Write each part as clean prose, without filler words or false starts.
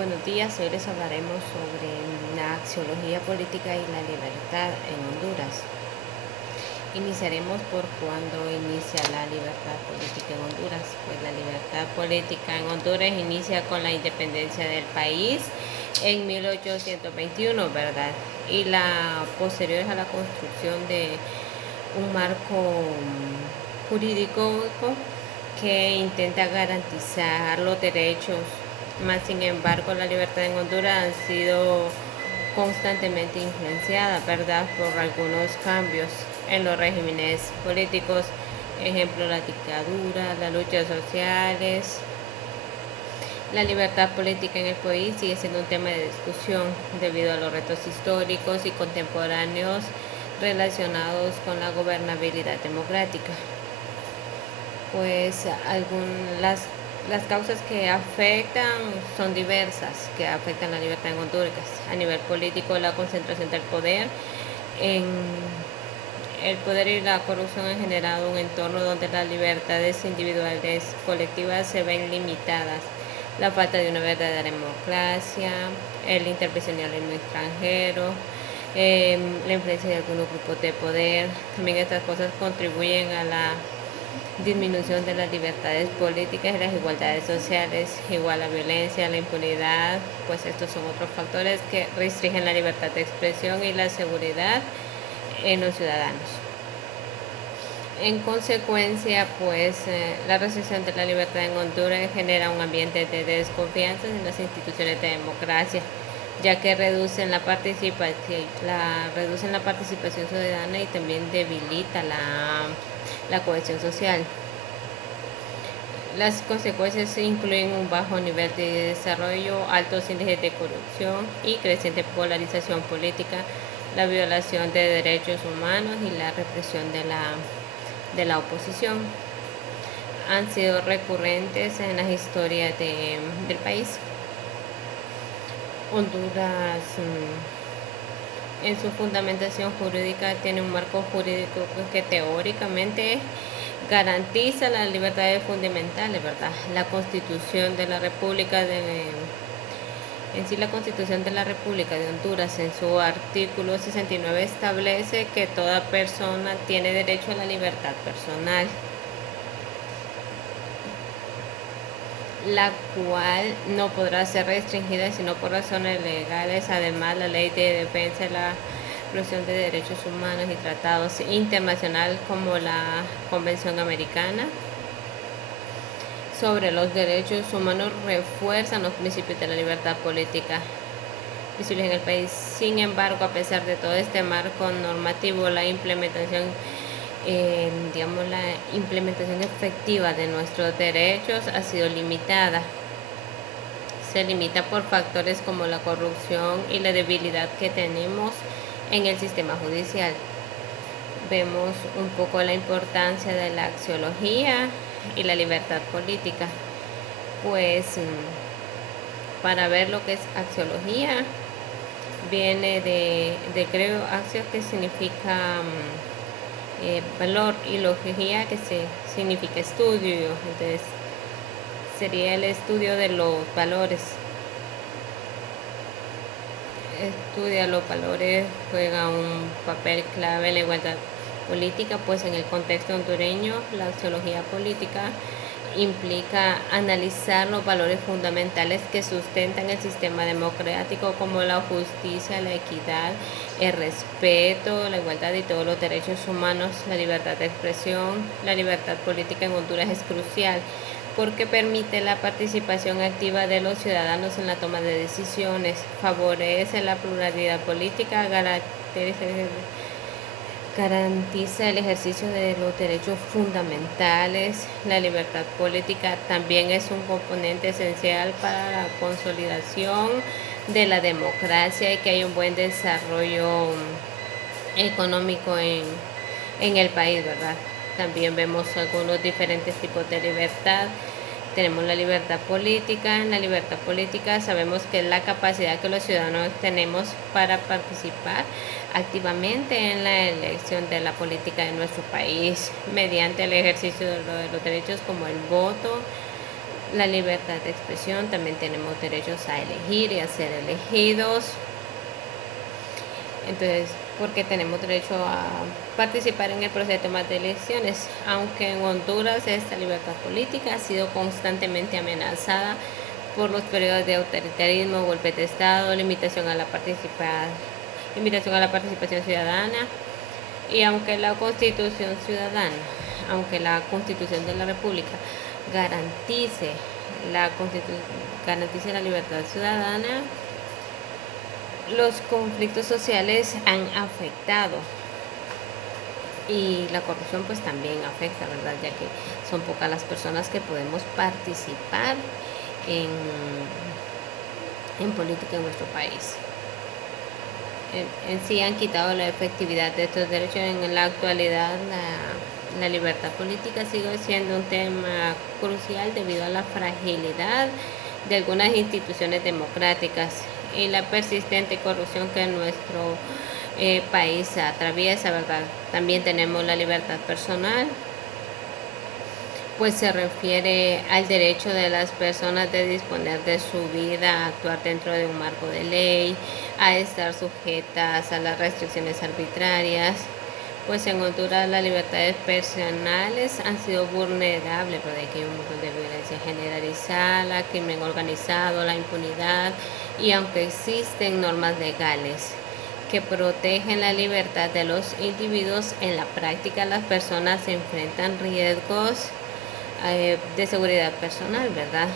Buenos días, hoy les hablaremos sobre la axiología política y la libertad en Honduras. Iniciaremos por cuándo inicia la libertad política en Honduras. Pues la libertad política en Honduras inicia con la independencia del país en 1821, ¿verdad? Y la posterior a la construcción de un marco jurídico que intenta garantizar los derechos. Más sin embargo, la libertad en Honduras ha sido constantemente influenciada, ¿verdad?, por algunos cambios en los regímenes políticos, ejemplo, la dictadura, las luchas sociales. La libertad política en el país sigue siendo un tema de discusión debido a los retos históricos y contemporáneos relacionados con la gobernabilidad democrática. Pues las causas que afectan son diversas, que afectan la libertad en Honduras. A nivel político, la concentración del poder en el poder y la corrupción han generado un entorno donde las libertades individuales colectivas se ven limitadas. La falta de una verdadera democracia, el intervencionismo extranjero, la influencia de algunos grupos de poder. También estas cosas contribuyen a la disminución de las libertades políticas y las igualdades sociales, igual la violencia, la impunidad, pues estos son otros factores que restringen la libertad de expresión y la seguridad en los ciudadanos. En consecuencia, pues la restricción de la libertad en Honduras genera un ambiente de desconfianza en las instituciones de democracia, ya que reducen la participación ciudadana y también debilita la cohesión social. Las consecuencias incluyen un bajo nivel de desarrollo, altos índices de corrupción y creciente polarización política, la violación de derechos humanos y la represión de la oposición. Han sido recurrentes en las historias del país. Honduras, en su fundamentación jurídica, tiene un marco jurídico que teóricamente garantiza las libertades fundamentales, ¿verdad? La Constitución de la República la Constitución de la República de Honduras, en su artículo 69, establece que toda persona tiene derecho a la libertad personal, la cual no podrá ser restringida sino por razones legales. Además, la Ley de Defensa de la Protección de Derechos Humanos y tratados internacionales como la Convención Americana sobre los Derechos Humanos refuerzan los principios de la libertad política visibles en el país. Sin embargo, a pesar de todo este marco normativo, la implementación efectiva de nuestros derechos ha sido limitada. Se limita por factores como la corrupción y la debilidad que tenemos en el sistema judicial. Vemos un poco la importancia de la axiología y la libertad política. Pues para ver lo que es axiología, viene de creo axio, que significa valor, y logía, que significa estudio. Entonces sería el estudio de los valores. Estudia los valores, juega un papel clave en la igualdad política. Pues en el contexto hondureño, la axiología política implica analizar los valores fundamentales que sustentan el sistema democrático, como la justicia, la equidad, el respeto, la igualdad y todos los derechos humanos, la libertad de expresión. La libertad política en Honduras es crucial porque permite la participación activa de los ciudadanos en la toma de decisiones, favorece la pluralidad política, garantiza el ejercicio de los derechos fundamentales. La libertad política también es un componente esencial para la consolidación de la democracia y que haya un buen desarrollo económico en el país, ¿verdad? También vemos algunos diferentes tipos de libertad. Tenemos la libertad política. En la libertad política sabemos que es la capacidad que los ciudadanos tenemos para participar activamente en la elección de la política de nuestro país mediante el ejercicio de los derechos como el voto, la libertad de expresión, también tenemos derechos a elegir y a ser elegidos. Entonces, porque tenemos derecho a participar en el proceso de toma de elecciones, aunque en Honduras esta libertad política ha sido constantemente amenazada por los periodos de autoritarismo, golpe de Estado, limitación a la participación ciudadana, y aunque la la Constitución de la República garantice garantice la libertad ciudadana, los conflictos sociales han afectado, y la corrupción pues también afecta, ¿verdad? Ya que son pocas las personas que podemos participar en, política en nuestro país. En sí han quitado la efectividad de estos derechos. En la actualidad la libertad política sigue siendo un tema crucial debido a la fragilidad de algunas instituciones democráticas y la persistente corrupción que nuestro país atraviesa, ¿verdad? También tenemos la libertad personal, pues se refiere al derecho de las personas de disponer de su vida, a actuar dentro de un marco de ley, a estar sujetas a las restricciones arbitrarias. Pues en Honduras las libertades personales han sido vulnerables, porque hay un montón de violencia generalizada, crimen organizado, la impunidad, y aunque existen normas legales que protegen la libertad de los individuos, en la práctica las personas se enfrentan riesgos de seguridad personal, ¿verdad?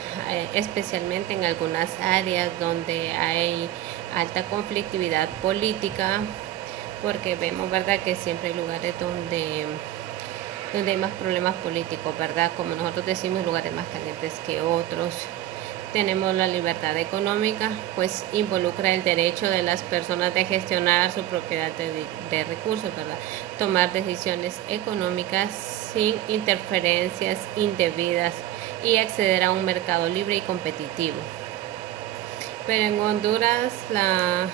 Especialmente en algunas áreas donde hay alta conflictividad política, porque vemos, ¿verdad?, que siempre hay lugares donde hay más problemas políticos, ¿verdad? Como nosotros decimos, lugares más calientes que otros. Tenemos la libertad económica, pues involucra el derecho de las personas de gestionar su propiedad de recursos, ¿verdad? Tomar decisiones económicas sin interferencias indebidas y acceder a un mercado libre y competitivo. Pero en Honduras la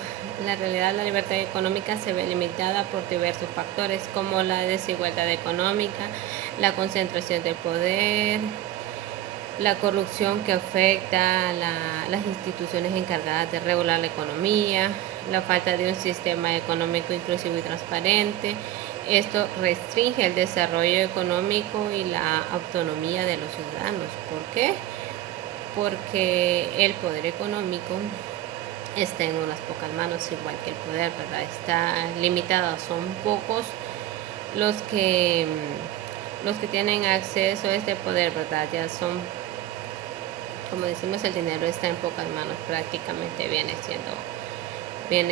realidad de la libertad económica se ve limitada por diversos factores como la desigualdad económica, la concentración de poder, la corrupción que afecta a las instituciones encargadas de regular la economía, la falta de un sistema económico inclusivo y transparente. Esto restringe el desarrollo económico y la autonomía de los ciudadanos. ¿Por qué? Porque el poder económico está en unas pocas manos, igual que el poder, ¿verdad? Está limitado, son pocos los que tienen acceso a este poder, ¿verdad? Ya son, como decimos, el dinero está en pocas manos, prácticamente viene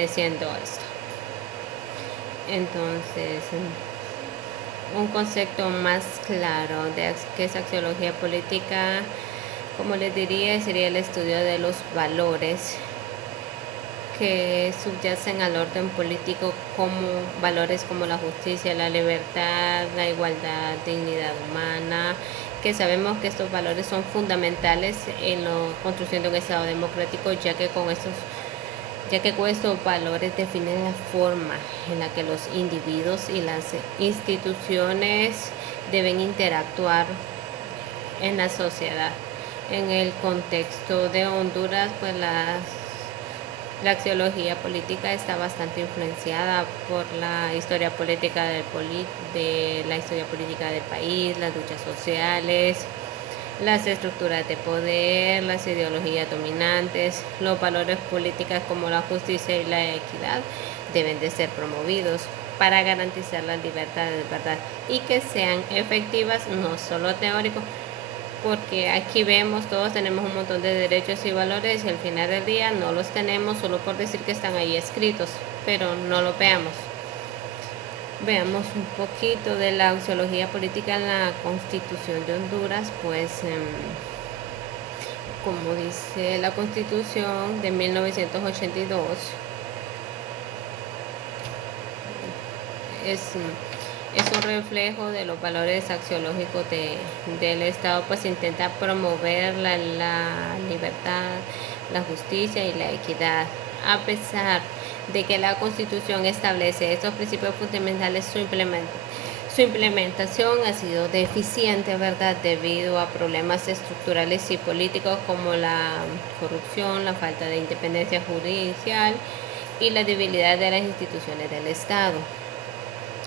siendo esto. Entonces, un concepto más claro de qué es axiología política, como les diría, sería el estudio de los valores que subyacen al orden político, como valores como la justicia, la libertad, la igualdad, dignidad humana, que sabemos que estos valores son fundamentales en la construcción de un Estado democrático, ya que con estos valores definen la forma en la que los individuos y las instituciones deben interactuar en la sociedad. En el contexto de Honduras, pues la axiología política está bastante influenciada por la historia política del país, las luchas sociales, las estructuras de poder, las ideologías dominantes. Los valores políticos como la justicia y la equidad deben de ser promovidos para garantizar las libertades, ¿verdad? Y que sean efectivas, no solo teóricos, porque aquí vemos, todos tenemos un montón de derechos y valores y al final del día no los tenemos solo por decir que están ahí escritos, pero no lo veamos. Veamos un poquito de la axiología política en la Constitución de Honduras, pues como dice la Constitución de 1982, es un reflejo de los valores axiológicos del Estado, pues intenta promover la libertad, la justicia y la equidad. A pesar de que la Constitución establece estos principios fundamentales, su Su implementación ha sido deficiente, ¿verdad?, debido a problemas estructurales y políticos como la corrupción, la falta de independencia judicial y la debilidad de las instituciones del Estado.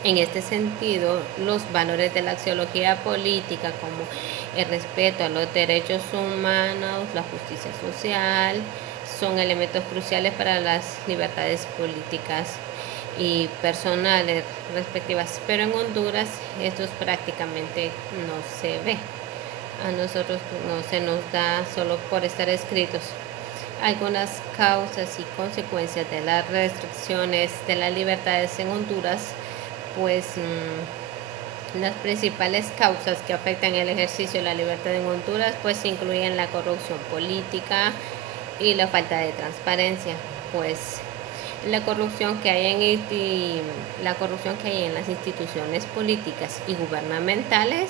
En este sentido, los valores de la axiología política, como el respeto a los derechos humanos, la justicia social, son elementos cruciales para las libertades políticas y personales respectivas. Pero en Honduras esto prácticamente no se ve. A nosotros no se nos da solo por estar escritos. Algunas causas y consecuencias de las restricciones de las libertades en Honduras, pues las principales causas que afectan el ejercicio de la libertad en Honduras pues incluyen la corrupción política y la falta de transparencia. Pues la corrupción que hay en las instituciones políticas y gubernamentales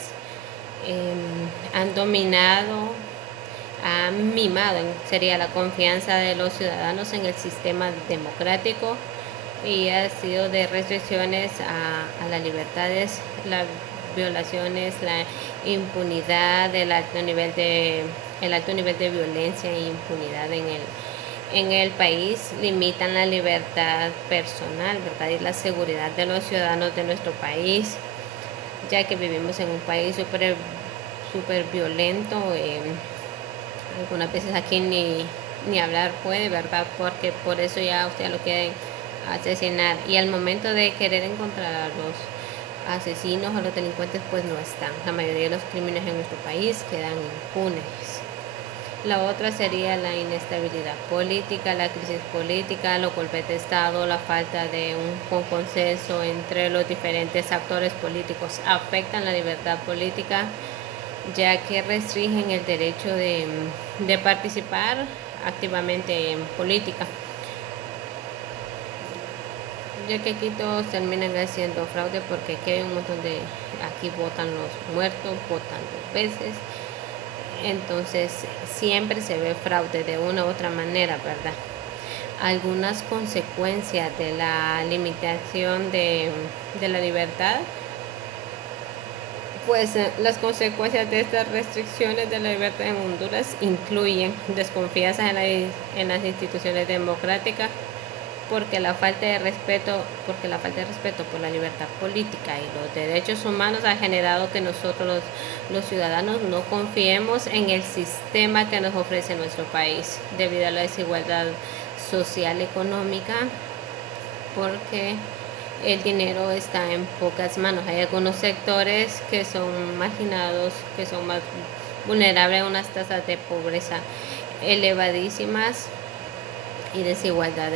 han mimado, sería la confianza de los ciudadanos en el sistema democrático, y ha sido de restricciones a las libertades, las violaciones, la impunidad, el alto nivel de violencia e impunidad en el país limitan la libertad personal, ¿verdad?, y la seguridad de los ciudadanos de nuestro país, ya que vivimos en un país súper violento. Algunas veces aquí ni hablar puede, ¿verdad?, porque por eso ya usted lo quieren asesinar, y al momento de querer encontrar a los asesinos o los delincuentes pues no están. La mayoría de los crímenes en nuestro país quedan impunes. La otra sería la inestabilidad política, la crisis política, los golpes de Estado, la falta de un consenso entre los diferentes actores políticos afectan la libertad política, ya que restringen el derecho de participar activamente en política, ya que aquí todos terminan haciendo fraude, porque aquí hay un montón aquí votan los muertos, votan 2 veces, entonces siempre se ve fraude de una u otra manera, ¿verdad? Algunas consecuencias de la limitación de la libertad, pues las consecuencias de estas restricciones de la libertad en Honduras incluyen desconfianza en las instituciones democráticas, porque la falta de respeto por la libertad política y los derechos humanos ha generado que nosotros los ciudadanos no confiemos en el sistema que nos ofrece nuestro país, debido a la desigualdad social económica, porque el dinero está en pocas manos. Hay algunos sectores que son marginados, que son más vulnerables a unas tasas de pobreza elevadísimas y desigualdad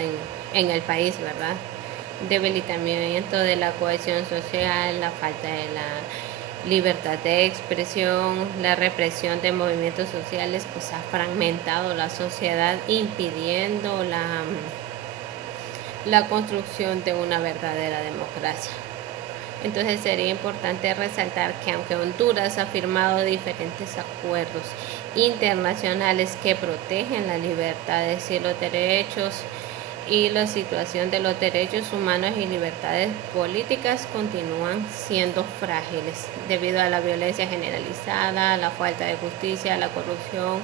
en el país, ¿verdad? Debilitamiento de la cohesión social, la falta de la libertad de expresión, la represión de movimientos sociales, pues ha fragmentado la sociedad, impidiendo la construcción de una verdadera democracia. Entonces sería importante resaltar que aunque Honduras ha firmado diferentes acuerdos internacionales que protegen las libertades y los derechos, y la situación de los derechos humanos y libertades políticas continúan siendo frágiles debido a la violencia generalizada, la falta de justicia, la corrupción,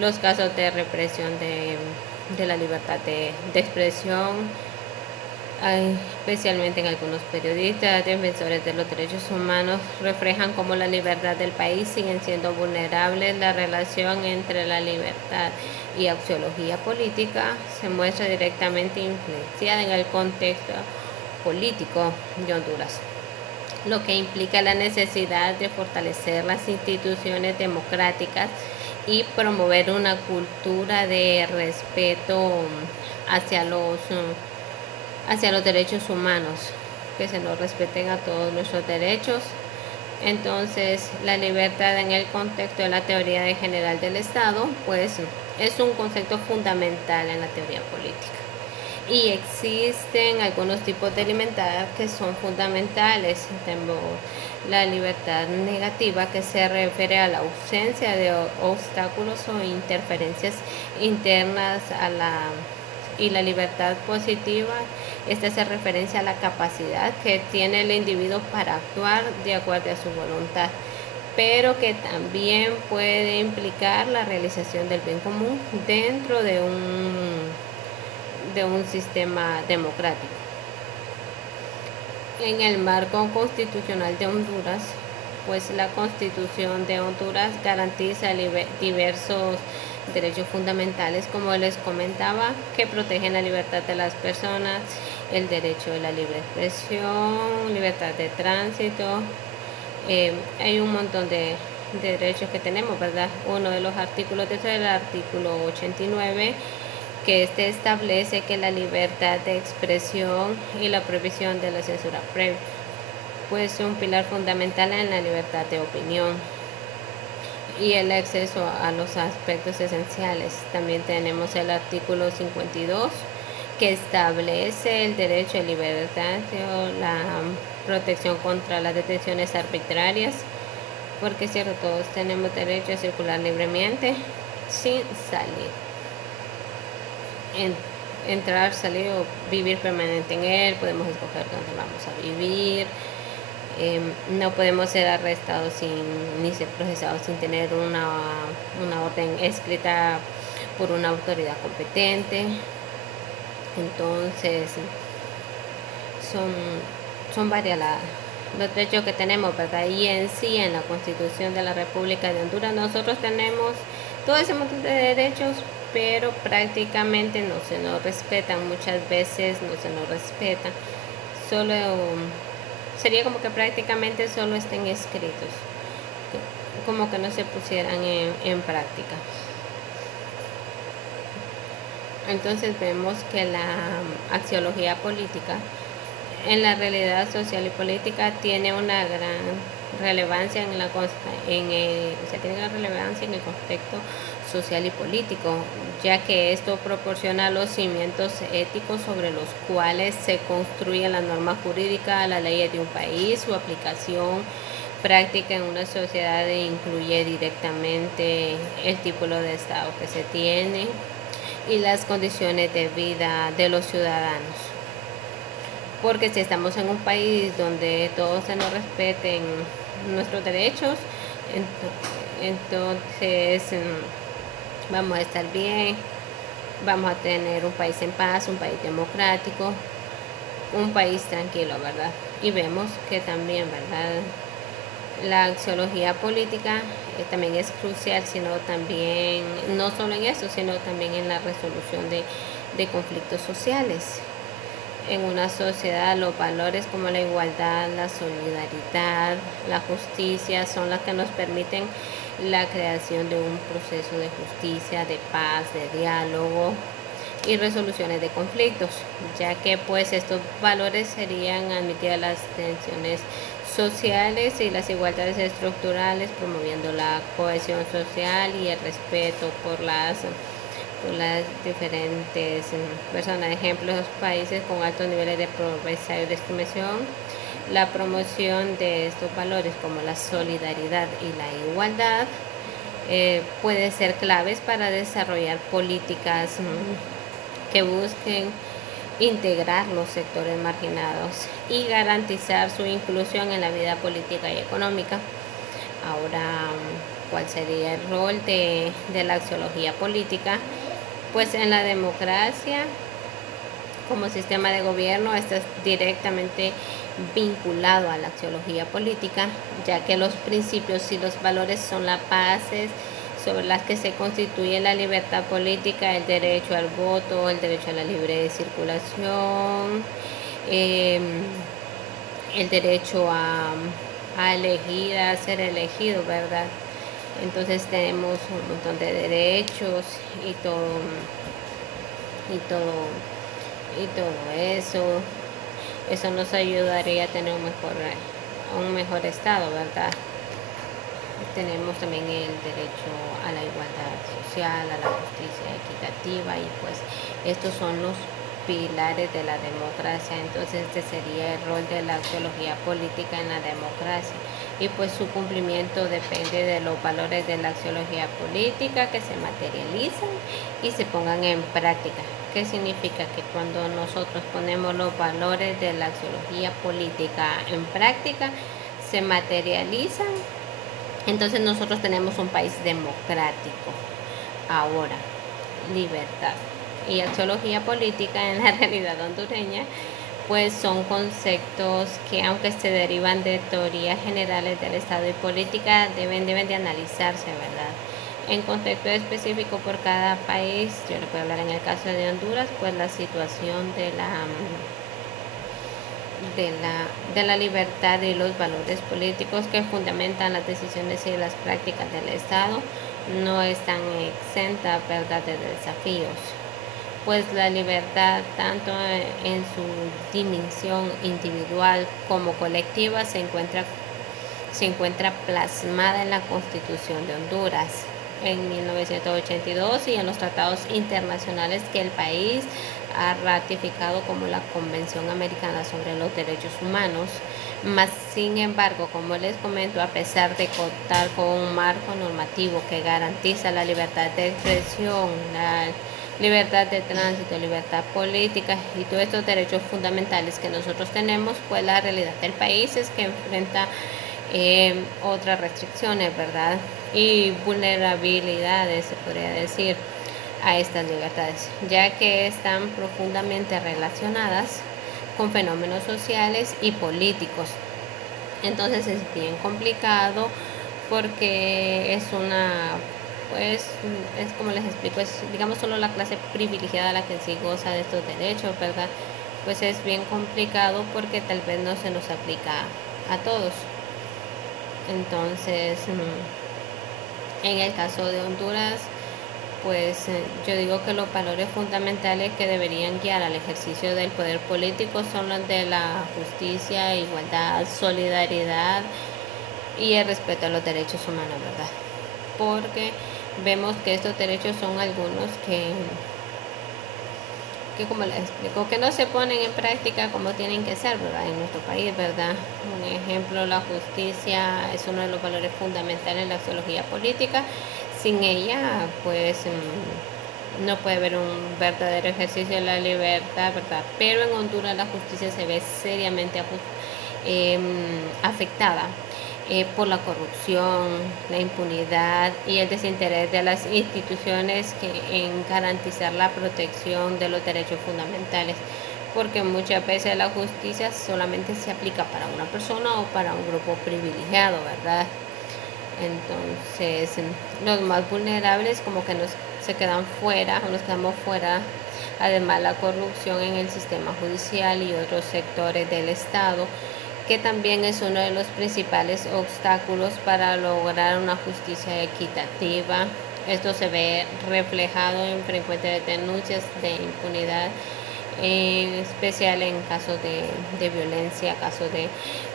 los casos de represión de la libertad de expresión, especialmente en algunos periodistas, defensores de los derechos humanos, reflejan cómo la libertad del país siguen siendo vulnerables. La relación entre la libertad y axiología política se muestra directamente influenciada en el contexto político de Honduras, lo que implica la necesidad de fortalecer las instituciones democráticas y promover una cultura de respeto hacia los derechos humanos, que se nos respeten a todos nuestros derechos. Entonces, la libertad en el contexto de la teoría general del Estado, pues es un concepto fundamental en la teoría política. Y existen algunos tipos de libertad que son fundamentales. Tenemos la libertad negativa, que se refiere a la ausencia de obstáculos o interferencias internas y la libertad positiva, esta hace referencia a la capacidad que tiene el individuo para actuar de acuerdo a su voluntad, pero que también puede implicar la realización del bien común dentro de un sistema democrático. En el marco constitucional de Honduras, pues la Constitución de Honduras garantiza diversos derechos fundamentales, como les comentaba, que protegen la libertad de las personas, el derecho de la libre expresión, libertad de tránsito. Hay un montón de derechos que tenemos, ¿verdad? Uno de los artículos de eso es el artículo 89, que establece que la libertad de expresión y la prohibición de la censura previa, pues un pilar fundamental en la libertad de opinión y el acceso a los aspectos esenciales. También tenemos el artículo 52, que establece el derecho a libertad o la protección contra las detenciones arbitrarias, porque es cierto, todos tenemos derecho a circular libremente sin salir, entrar, salir o vivir permanente en él. Podemos escoger dónde vamos a vivir. No podemos ser arrestados ni ser procesados sin tener una orden escrita por una autoridad competente. Entonces, son varias los derechos que tenemos, ¿verdad? Y en sí, en la Constitución de la República de Honduras, nosotros tenemos todo ese montón de derechos, pero prácticamente no se nos respetan. Muchas veces no se nos respetan. Solo sería como que prácticamente solo estén escritos, como que no se pusieran en práctica. Entonces vemos que la axiología política en la realidad social y política tiene una gran relevancia tiene gran relevancia en el contexto social y político, ya que esto proporciona los cimientos éticos sobre los cuales se construye la norma jurídica, las leyes de un país, su aplicación práctica en una sociedad incluye directamente el tipo de Estado que se tiene y las condiciones de vida de los ciudadanos. Porque si estamos en un país donde todos se nos respeten nuestros derechos, entonces vamos a estar bien, vamos a tener un país en paz, un país democrático, un país tranquilo, ¿verdad? Y vemos que también, ¿verdad?, la axiología política también es crucial, sino también, no solo en eso, sino también en la resolución de conflictos sociales. En una sociedad, los valores como la igualdad, la solidaridad, la justicia son las que nos permiten la creación de un proceso de justicia, de paz, de diálogo y resoluciones de conflictos, ya que pues estos valores serían admitidas las tensiones sociales y las igualdades estructurales, promoviendo la cohesión social y el respeto por las diferentes personas. Ejemplos: países con altos niveles de pobreza y discriminación. La promoción de estos valores como la solidaridad y la igualdad puede ser claves para desarrollar políticas que busquen integrar los sectores marginados y garantizar su inclusión en la vida política y económica. Ahora, ¿cuál sería el rol de la axiología política? Pues en la democracia, como sistema de gobierno, está directamente vinculado a la axiología política, ya que los principios y los valores son las bases sobre las que se constituye la libertad política, el derecho al voto, el derecho a la libre circulación, el derecho a elegir, a ser elegido, ¿verdad? Entonces tenemos un montón de derechos y todo eso. Eso nos ayudaría a tener un mejor estado, ¿verdad? Tenemos también el derecho a la igualdad social, a la justicia equitativa, y pues estos son los pilares de la democracia. Entonces este sería el rol de la axiología política en la democracia. y pues su cumplimiento depende de los valores de la axiología política que se materializan y se pongan en práctica. ¿Qué significa? Que cuando nosotros ponemos los valores de la axiología política en práctica, se materializan, entonces nosotros tenemos un país democrático. Ahora, libertad y axiología política en la realidad hondureña pues son conceptos que, aunque se derivan de teorías generales del Estado y política, deben de analizarse, ¿verdad? En contexto específico por cada país, yo le puedo hablar en el caso de Honduras, pues la situación de la libertad y los valores políticos que fundamentan las decisiones y las prácticas del Estado no están exentas, ¿verdad?, de desafíos, pues la libertad, tanto en su dimensión individual como colectiva, se encuentra plasmada en la Constitución de Honduras en 1982 y en los tratados internacionales que el país ha ratificado, como la Convención Americana sobre los Derechos Humanos. Mas, sin embargo, como les comento, a pesar de contar con un marco normativo que garantiza la libertad de expresión, la libertad de tránsito, libertad política y todos estos derechos fundamentales que nosotros tenemos, pues la realidad del país es que enfrenta otras restricciones, ¿verdad? Y vulnerabilidades, se podría decir, a estas libertades, ya que están profundamente relacionadas con fenómenos sociales y políticos. Entonces es bien complicado porque pues es como les explico, es digamos solo la clase privilegiada la que sí goza de estos derechos, ¿verdad? Pues es bien complicado porque tal vez no se nos aplica a todos. Entonces, en el caso de Honduras, pues yo digo que los valores fundamentales que deberían guiar al ejercicio del poder político son los de la justicia, igualdad, solidaridad y el respeto a los derechos humanos, ¿verdad? Porque vemos que estos derechos son algunos que como les explico, que no se ponen en práctica como tienen que ser, ¿verdad?, en nuestro país, ¿verdad? Un ejemplo, la justicia es uno de los valores fundamentales en la axiología política. Sin ella, pues no puede haber un verdadero ejercicio de la libertad, ¿verdad? Pero en Honduras la justicia se ve seriamente afectada por la corrupción, la impunidad y el desinterés de las instituciones en garantizar la protección de los derechos fundamentales, porque muchas veces la justicia solamente se aplica para una persona o para un grupo privilegiado, ¿verdad? Entonces, los más vulnerables como que se quedan fuera, o nos quedamos fuera. Además, la corrupción en el sistema judicial y otros sectores del Estado, que también es uno de los principales obstáculos para lograr una justicia equitativa. Esto se ve reflejado en frecuentes denuncias de impunidad, en especial en casos de violencia, casos de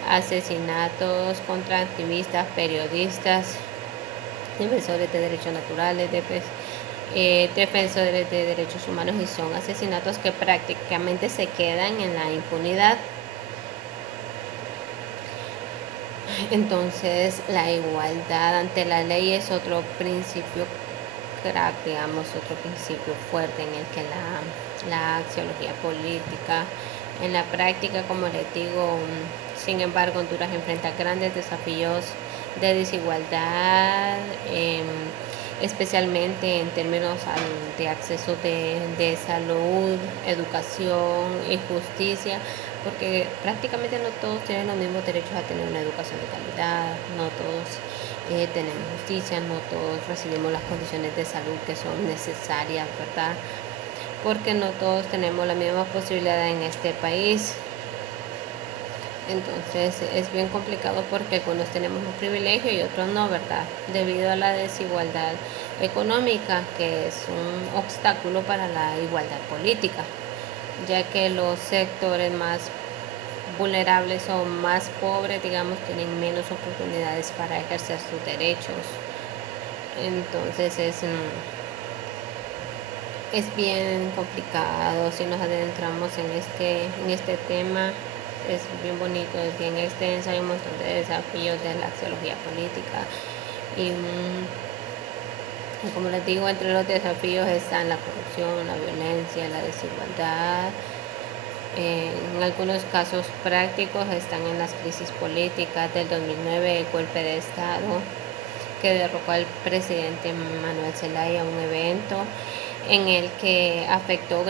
asesinatos contra activistas, periodistas, defensores de derechos naturales, defensores de derechos humanos, y son asesinatos que prácticamente se quedan en la impunidad. Entonces, la igualdad ante la ley es otro principio, digamos, otro principio fuerte en el que la axiología política, en la práctica, como les digo, sin embargo, Honduras enfrenta grandes desafíos de desigualdad, especialmente en términos de acceso de salud, educación y justicia, porque prácticamente no todos tienen los mismos derechos a tener una educación de calidad, no todos tenemos justicia, no todos recibimos las condiciones de salud que son necesarias, ¿verdad? Porque no todos tenemos la misma posibilidad en este país. Entonces es bien complicado porque algunos tenemos un privilegio y otros no, ¿verdad? Debido a la desigualdad económica, que es un obstáculo para la igualdad política, ya que los sectores más vulnerables o más pobres, digamos, tienen menos oportunidades para ejercer sus derechos. Entonces es bien complicado si nos adentramos en este tema. es bien bonito, es bien extenso, hay un montón de desafíos de la axiología política y como les digo, entre los desafíos están la corrupción, la violencia, la desigualdad. En algunos casos prácticos están en las crisis políticas del 2009, el golpe de Estado que derrocó al presidente Manuel Zelaya, un evento en el que afectó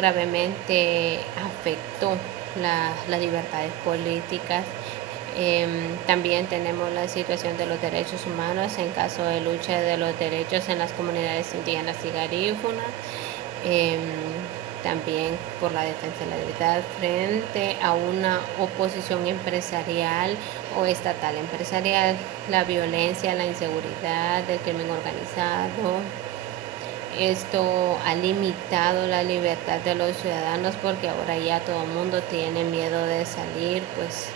las libertades políticas. También tenemos la situación de los derechos humanos en caso de lucha de los derechos en las comunidades indígenas y garífunas. También por la defensa de la libertad frente a una oposición empresarial o estatal empresarial, la violencia, la inseguridad, el crimen organizado. Esto ha limitado la libertad de los ciudadanos porque ahora ya todo el mundo tiene miedo de salir, pues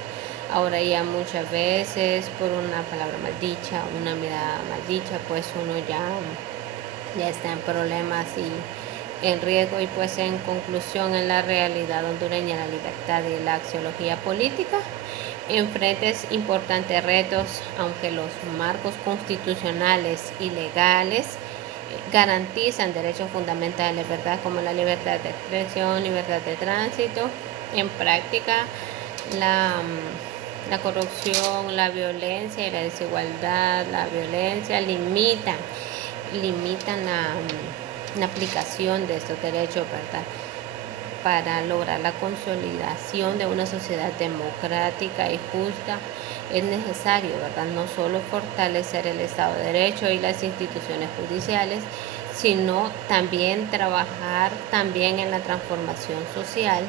ahora ya muchas veces por una palabra maldicha, una mirada maldicha, pues uno ya está en problemas y en riesgo. Y pues en conclusión, en la realidad hondureña la libertad y la axiología política enfrenta importantes retos, aunque los marcos constitucionales y legales garantizan derechos fundamentales, ¿verdad? Como la libertad de expresión, libertad de tránsito. En práctica, la corrupción, la violencia y la desigualdad, la violencia limitan la aplicación de estos derechos, ¿verdad? Para lograr la consolidación de una sociedad democrática y justa es necesario, ¿verdad?, no solo fortalecer el Estado de Derecho y las instituciones judiciales, sino también trabajar también en la transformación social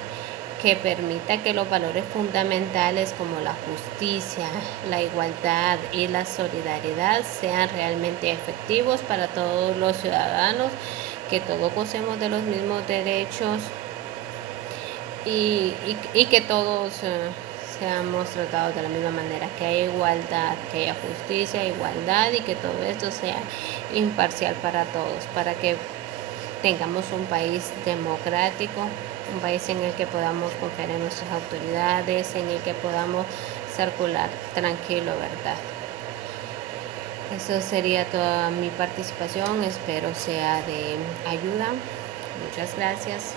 que permita que los valores fundamentales como la justicia, la igualdad y la solidaridad sean realmente efectivos para todos los ciudadanos, que todos gocemos de los mismos derechos y que todos seamos tratados de la misma manera, que haya igualdad, que haya justicia, igualdad y que todo esto sea imparcial para todos, para que tengamos un país democrático, un país en el que podamos confiar en nuestras autoridades, en el que podamos circular tranquilo, ¿verdad? Eso sería toda mi participación, espero sea de ayuda. Muchas gracias.